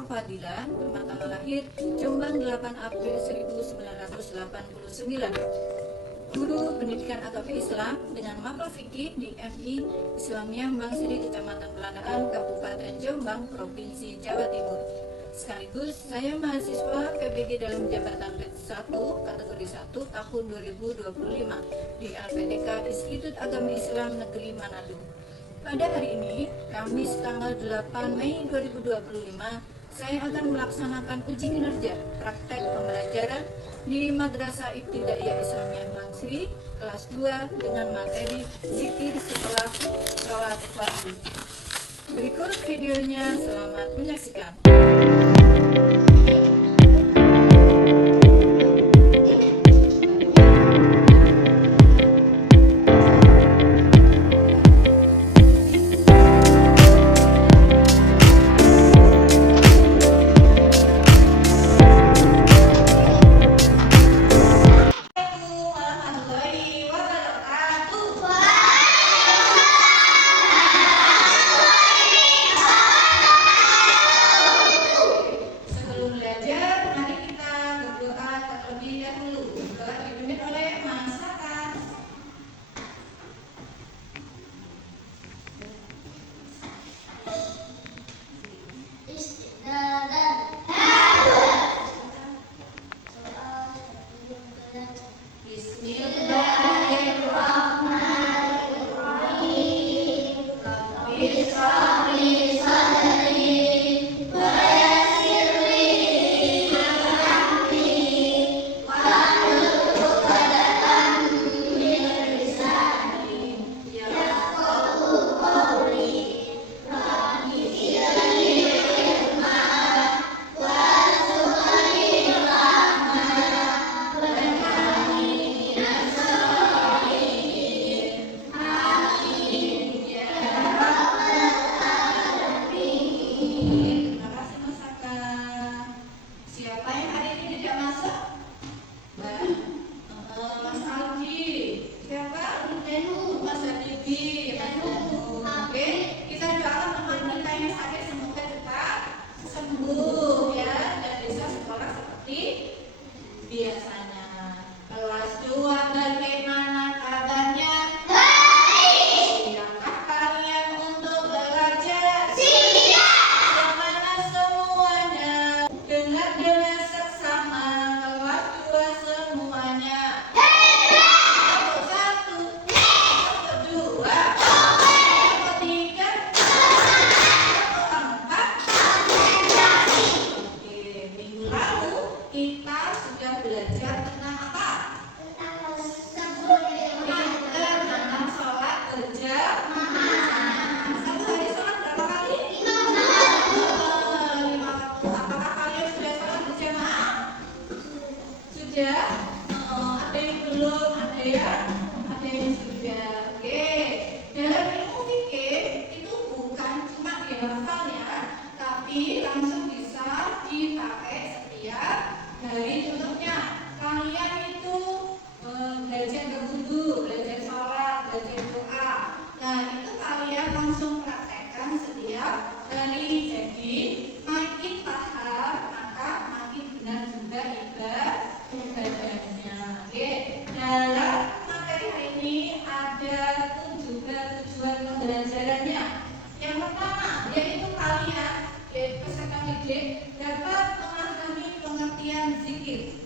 Nur Fadilah, tanggal lahir Jombang 8 April 1989. Guru Pendidikan Agama Islam dengan mapel fikih di MI Islamiyah Bangsiri, Kecamatan Pelandaan, Kabupaten Jombang, Provinsi Jawa Timur. Sekaligus saya mahasiswa PBG dalam jabatan PET 1 kategori 1 tahun 2025 di LPDK Institut Agama Islam Negeri Manado. Pada hari ini, Kamis tanggal 8 Mei 2025, saya akan melaksanakan uji kinerja praktek pembelajaran di Madrasah Ibtidaiyah Islamiyah Bangsiri kelas 2 dengan materi zikir setelah sholat fardu. Berikut videonya, selamat menyaksikan. Biasanya kelas 2 bagaimana kabarnya? Siapkah kalian untuk belajar? Bagaimana semuanya? Dengar seksama kelas 2 semuanya. Satu, dua, tiga, empat. Oke, minggu lalu kita sudah belajar tentang apa? Tentang sholat berjamaah. Satu hari sholat berapa kali? 5 waktu. Apakah kalian sudah sholat berjamaah? Sudah? Ada yang belum? Ada yang sudah. Oke. Dalam ilmu fikih itu bukan cuma dihafal ya, tapi langsung bisa dipakai setiap hari. Contohnya kalian itu belajar berwudu, belajar sholat, belajar doa. Nah, itu kalian langsung praktekkan setiap hari. Jadi makin paham maka makin benar juga ibadahnya. Oke. Dalam materi hari ini ada juga tujuan pembelajarannya. Yang pertama yaitu kalian, yaitu peserta didik, dapat memahami pengertian zikir.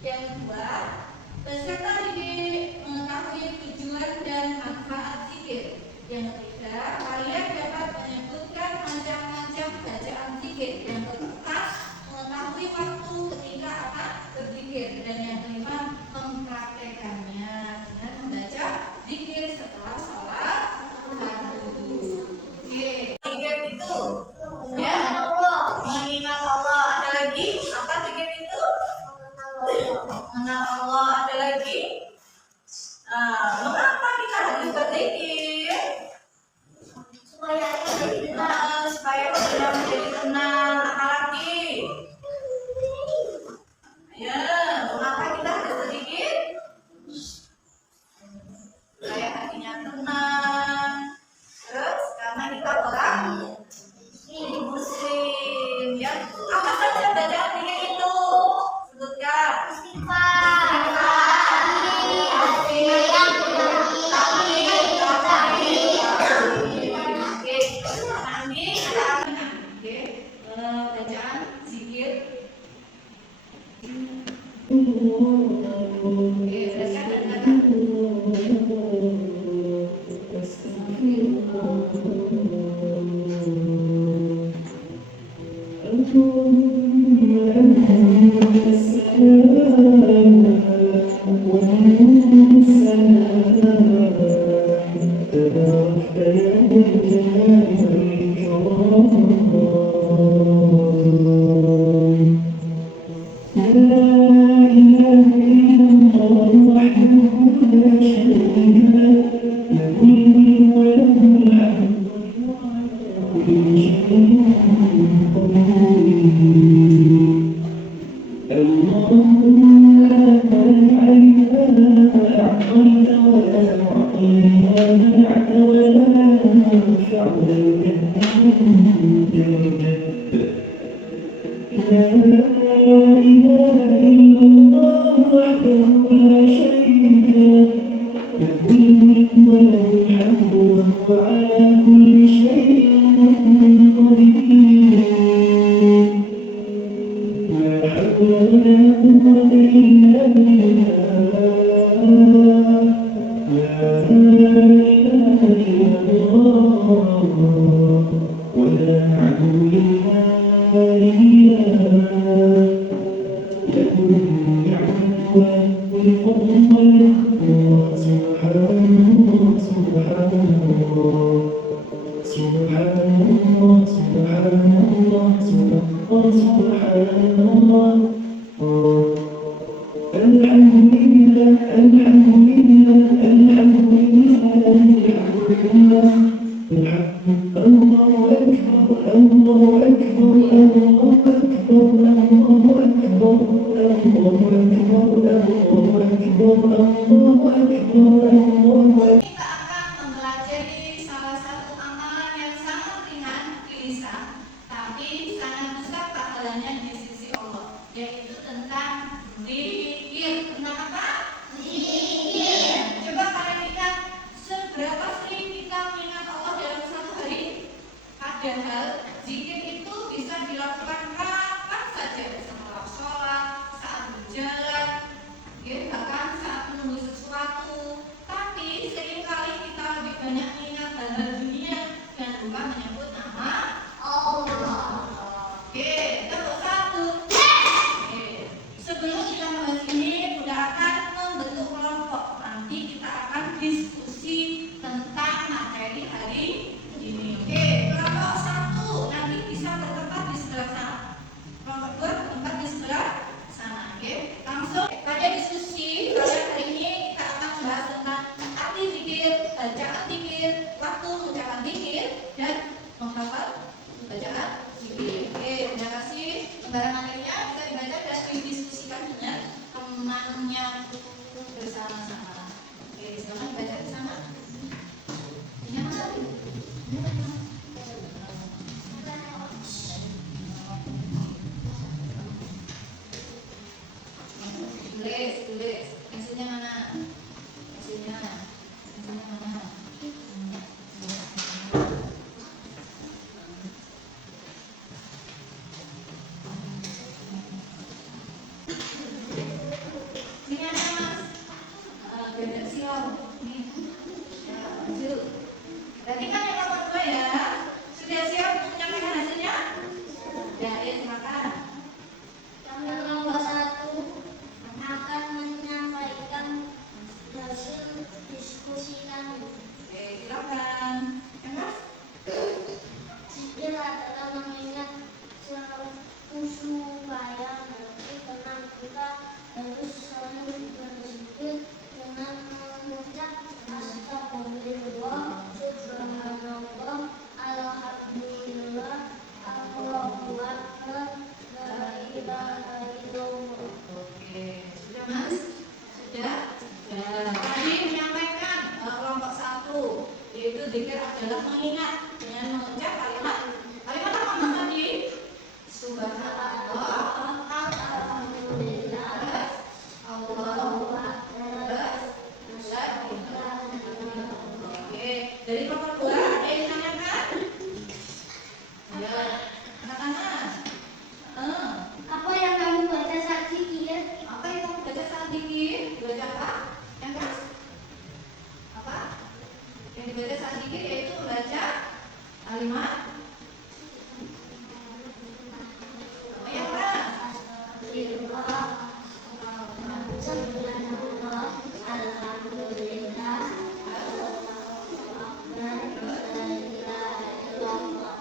Yang kedua, peserta didik mengetahui tujuan dan manfaat zikir. Yang ketiga, kalian dapat menyebutkan macam-macam bacaan zikir. Yang keempat, mengetahui waktu ketika apa berzikir. Dan yang kelima, mempraktekannya dengan membaca zikir setelah sholat fardu. Oke, zikir itu ya mengingat Allah. Ada lagi apa zikir itu? Mengenal Allah. Ada lagi. Mengapa kita harus berzikir? Supaya kita menjadi tenang. Apalagi? Ya, mengapa kita harus berzikir? Supaya hatinya tenang. Terus karena kita orang muslim ya. على كل شيء قدير لا حول ولا قوة إلا بالله لا إله إلا الله ولا عدو إلا إله له النعمة والفضل سبحان الله سبحان الله سبحان الله سبحان الله سبحان الله الحمد لله الحمد لله الحمد لله الحمد لله الله أكبر الله أكبر الله أكبر الله أكبر الله أكبر الله أكبر الله أكبر. Kita akan mempelajari salah satu amalan yang sangat ringan di lisan, tapi sangat besar pahalanya di sisi Allah, yaitu tentang zikir. Tentang apa? Zikir. Coba kalian lihat seberapa sering kita mengingat Allah dalam satu hari. Padahal zikir itu bisa dilakukan kapan saja, setelah sholat, saat berjalan, bahkan saat menunggu sesuatu. Tapi seringkali kita lebih banyak mengingat hal-hal dunia dan lupa menyebut nama Allah. Oke, nomor satu. Oke, sebelum kita membahas ini, udah akan membentuk kelompok. Nanti kita akan diskusi tentang materi hari ini. Oke, kelompok satu nanti bisa bertempat di sebelah sana. Kelompok dua bertempat di sebelah sana. Oke, langsung pada diskusi pada hari ini kita akan membahas tentang arti zikir, bacaan zikir, waktu ucapan zikir, dan menghafal bacaan zikir. Oke, terima kasih. Lembaran materinya bisa dibaca dan didiskusikan dengan temannya bersama-sama. Oke, silakan baca di sana. Ini apa? Tulis. Hasilnya mana? Hasilnya mana? Ini ada Mas. Beda silau. Nih. Hasil. Berarti kan yang nomor 2 ya. Sudah siap untuk menyampaikan hasilnya? Ya, silakan. Yang nomor 1 akan menyampaikan hasil diskusi kami. Oke, silakan. Ya, Mas. Zikir adalah mengingat sesuatu supaya nanti tenang. Kita harus selalu berzikir dengan mengucap astagfirullah, subhanallah, alhamdulillah, Allahu akbar, la ilaha illallah. Oke, sudah Mas? Sudah? Tadi menyampaikan kelompok 1, yaitu zikir adalah mengingat dengan mengucap kalimat apa Mas tadi? Subhanallah, Alhamdulillah, Allahu Akbar, la ilaha illallah. Oke, dari kelompok 2 ada yang menanyakan? Ya, anak-anak. apa yang kamu baca saat zikir? Apa yang kamu baca saat zikir? Baca apa? Yang keras? Apa? Yang dibaca saat zikir yaitu membaca kalimat yang keras. Astagfirullah, subhanallah, alhamdulillah, Allahu akbar, la ilaha illallah.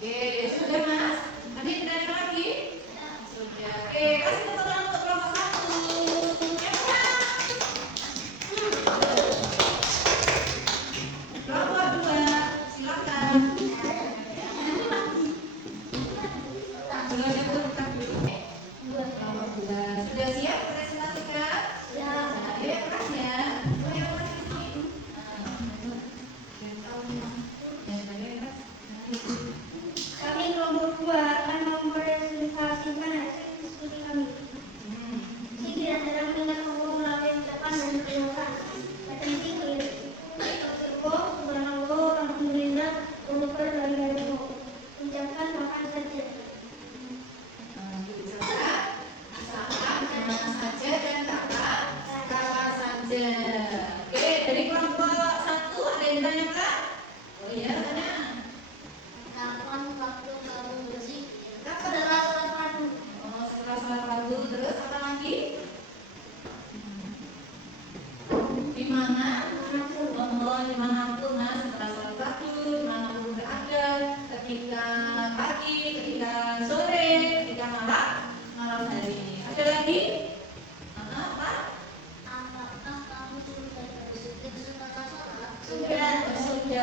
Oke, sudah Mas. Tadi tidak ada lagi? Sudah. Oke, kasih tepuk tangan untuk kelompok 1. Yang keras. Kelompok 2, silakan.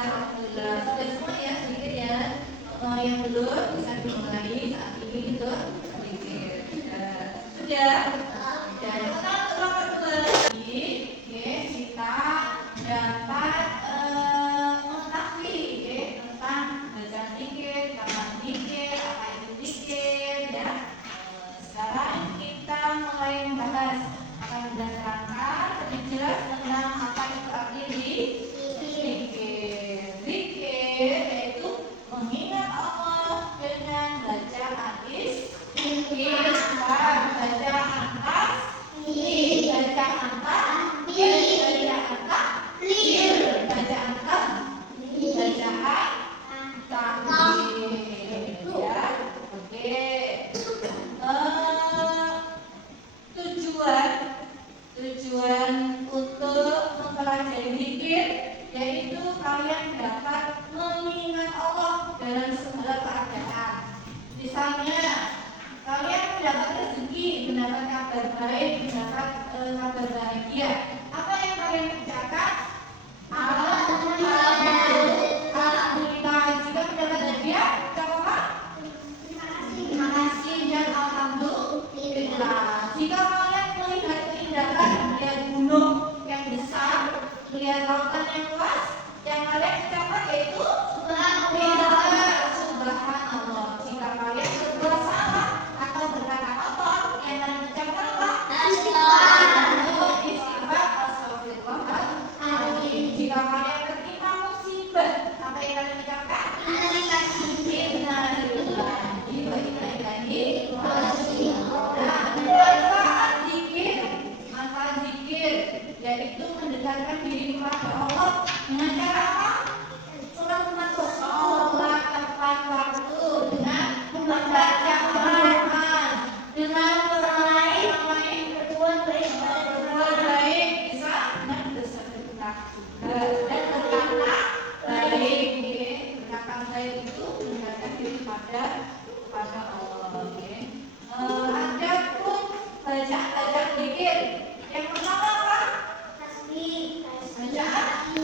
alhamdulillah. Sudah semua ya, sedikit ya. Yang belum bisa dimulai saat ini untuk sedikit. Sudah. Dan nomor 2 lagi, oke, kita dapat mengetahui tentang bacaan zikir, kapan zikir, apa itu zikir, ya. Sekarang kita mulai membahas, akan berdasarkan lebih jelas tentang apa itu arti zikir. Zikir yaitu mengingat Allah dengan baca hadis, istighfar, baca angkat, baca angkat, baca angkat, baca angkat, bacaan takbir, ya. Oke. Tujuan untuk mempelajari zikir yaitu kalian dapat mengingat Allah dalam segala keadaan. Misalnya kalian mendapat rezeki, mendapat kabar baik, mendapat kabar bahagia. Apa yang kalian kerjakan? Alhamdulillah. Jika mendapat hadiah, ucapkan terima kasih dan alhamdulillah. Jika kalian melihat keindahan, melihat gunung yang besar, melihat lautan yang luas, yang kalian ucapkan yaitu subhanallah. Jika kalian berbuat salah atau berkata kotor, yang kalian ucapkan apa? Istighfar, astagfirullahaladzim. Jika kalian tertimpa musibah, apa yang kalian ucapkan? Manfaat zikir yaitu mendekatkan diri kepada Allah dengan cara apa? Sholat tepat waktu, dengan membaca Quran, dengan berbuat baik, bisa bersedekah dan berkata baik. Berkata baik itu mendekatkan diri kepada Allah. Adapun bacaan zikir yang pertama apa? Bacaan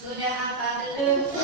Sudah apa belum?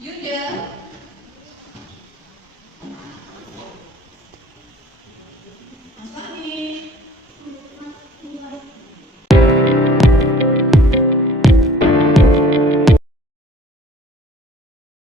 Yuda,